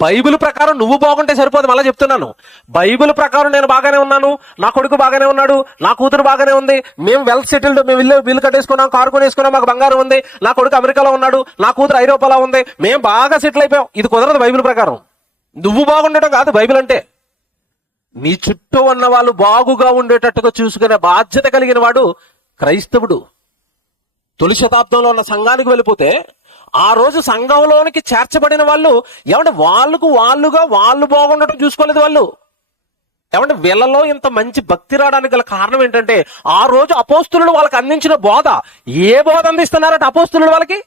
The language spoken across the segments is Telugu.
బైబిల్ ప్రకారం నువ్వు బాగుంటే సరిపోదు మళ్ళీ చెప్తున్నాను. బైబిల్ ప్రకారం నేను బాగానే ఉన్నాను నా కొడుకు బాగానే ఉన్నాడు నా కూతురు బాగానే ఉంది మేము వెల్త్ సెటిల్డ్ మేము ఇల్లు బిల్లు కట్టేసుకున్నాం కారు కొనేసుకున్నాం మాకు బంగారం ఉంది నా కొడుకు అమెరికాలో ఉన్నాడు నా కూతురు ఐరోపాలో ఉంది మేము బాగా సెటిల్ అయిపోయాం. ఇది కుదరదు బైబిల్ ప్రకారం. నువ్వు బాగుండటం కాదు బైబిల్ అంటే. నీ చుట్టూ ఉన్న వాళ్ళు బాగుగా ఉండేటట్టుగా చూసుకునే బాధ్యత కలిగిన వాడు క్రైస్తవుడు. తొలి శతాబ్దంలో ఉన్న సంఘానికి వెళ్ళిపోతే ఆ రోజు సంఘంలోనికి చేర్చబడిన వాళ్ళు ఏమంటే వాళ్ళకు వాళ్ళుగా వాళ్ళు బాగుండటం చూసుకోలేదు వాళ్ళు. ఏమంటే వీళ్ళలో ఇంత మంచి భక్తి రావడానికి గల కారణం ఏంటంటే ఆ రోజు అపోస్తులు వాళ్ళకి అందించిన బోధ. ఏ బోధ అందిస్తున్నారట అపోస్తులు వాళ్ళకి?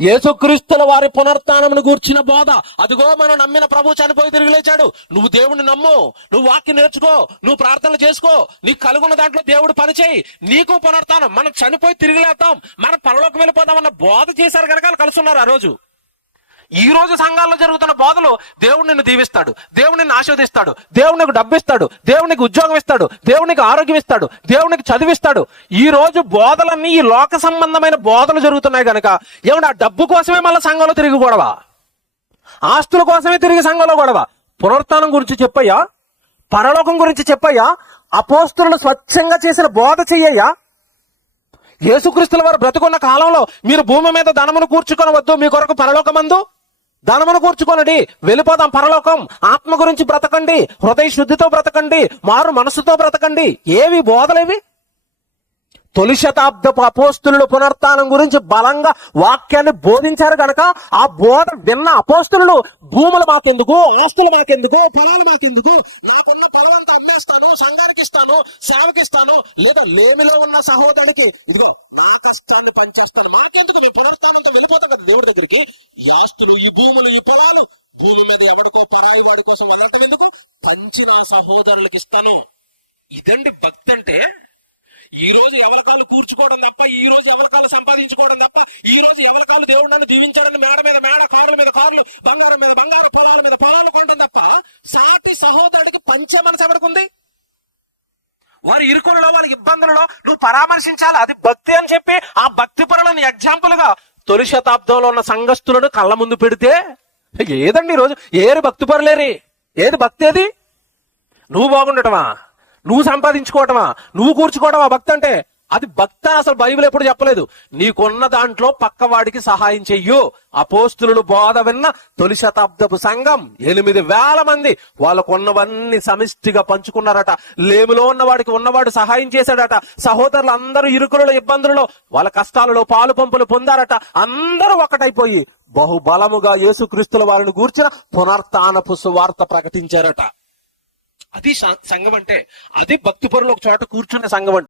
యేసుక్రీస్తుల వారి పునరుత్నమును గూర్చిన బోధ. అదిగో మనం నమ్మిన ప్రభు చనిపోయి తిరిగి లేచాడు. నువ్వు దేవుని నమ్ము. నువ్వు వాక్యం నేర్చుకో. నువ్వు ప్రార్థనలు చేసుకో. నీకు కలుగున్న దాంట్లో దేవుడు పనిచేయి నీకు పునరుత్నం మనం చనిపోయి తిరిగి లేస్తాం. మనం పరలోకి వెళ్ళిపోదామన్న బోధ చేశారు కనుక కలుసున్నారు ఆ రోజు. ఈ రోజు సంఘాల్లో జరుగుతున్న బోధలు దేవుడు నిన్ను దీవిస్తాడు దేవుడు నిన్ను ఆశీర్వదిస్తాడు దేవుడు నీకు డబ్బు ఇస్తాడు దేవుడు నీకు ఉద్యోగం ఇస్తాడు దేవుడు నీకు ఆరోగ్యం ఇస్తాడు దేవుడు నీకు చదివిస్తాడు ఈ రోజు బోధలన్నీ ఈ లోక సంబంధమైన బోధలు జరుగుతున్నాయి కనుక ఏమన్నా ఆ డబ్బు కోసమే మళ్ళీ సంఘంలో తిరిగి గొడవ? ఆస్తుల కోసమే తిరిగి సంఘంలో గొడవ? పునరుత్నం గురించి చెప్పయ్యా? పరలోకం గురించి చెప్పయ్యా? అపోస్తులను స్వచ్ఛంగా చేసిన బోధ చెయ్యయ్యా? యేసుక్రీస్తుల వారు బ్రతుకున్న కాలంలో మీరు భూమి మీద ధనమును కూర్చుకొనవద్దు మీ కొరకు పరలోకమందు? ధనమును కూర్చుకొనడి. వెళ్ళిపోదాం పరలోకం. ఆత్మ గురించి బ్రతకండి. హృదయ శుద్ధితో బ్రతకండి. మారు మనసుతో బ్రతకండి. ఏవి బోధలేవి? తొలి శతాబ్దపు అపోస్తులు పునర్తానం గురించి బలంగా వాక్యాన్ని బోధించారు గనక ఆ బోధ విన్న అపోస్తులు భూములు మాకెందుకు? ఆస్తులు మాకెందుకు? పొలాలు మాకెందుకు? నాకున్న పొలం అంతా అమ్మేస్తాను సంఘానికి ఇస్తాను సేవకిస్తాను లేదా లేమిలో ఉన్న సహోదరునికి ఇదిగో నా కష్టాన్ని పనిచేస్తాను మాకెందుకు? మేము పునర్తానంతో వెళ్ళిపోతాం కదా దేవుడి దగ్గరికి ఈ ఆస్తులు ఈ భూములు ఈ పొలాలు భూమి మీద ఎవరికో పరాయి వాడి కోసం వదలటం ఎందుకు పంచి నా సహోదరులకు ఇస్తాను. ఇదండి భక్తి అంటే ఈ రోజు ఎవరి కాళ్ళు కూర్చుకోవడం తప్ప ఈ రోజు ఎవరి కాళ్ళు సంపాదించుకోవడం తప్ప ఈ రోజు ఎవరి కాళ్ళు దేవుడు నన్ను దీవించాలని మేడ మీద మేడ కార్ల మీద కార్లు బంగారం మీద బంగారు పొలాల మీద పొలాలు కొనడం తప్ప సాటి సహోదరుడికి పంచే మనసు ఎవరికి వారి ఇరుకులలో వారి ఇబ్బందులలో నువ్వు పరామర్శించాలి. అది భక్తి అని చెప్పి ఆ భక్తి పరులను ఎగ్జాంపుల్గా తొలి శతాబ్దంలో ఉన్న సంఘస్థులను కళ్ళ ముందు పెడితే ఏదండి ఈ రోజు? ఏరు భక్తి పరులేరి? ఏది భక్తి అది? నువ్వు బాగుండటమా? నువ్వు సంపాదించుకోవటమా? నువ్వు కూర్చుకోవటమా? భక్తి అంటే అది భక్త అసలు బైబిల్ ఎప్పుడు చెప్పలేదు. నీకున్న దాంట్లో పక్కవాడికి సహాయం చెయ్యు. అపోస్తులు బోధ విన్న తొలి శతాబ్దపు సంఘం ఎనిమిది వేల మంది వాళ్ళకున్నవన్నీ సమిష్టిగా పంచుకున్నారట. లేములో ఉన్నవాడికి ఉన్నవాడు సహాయం చేశాడట. సహోదరులు అందరూ ఇరుకులలో ఇబ్బందులలో వాళ్ళ కష్టాలలో పాలు పంపులు పొందారట. అందరూ ఒకటైపోయి బహుబలముగా యేసుక్రీస్తుల వారిని గూర్చిన పునర్తానపు సువార్త ప్రకటించారట. అది సంఘం అంటే అది భక్తిపరులు ఒక చోట కూర్చున్న సంఘం అంటే.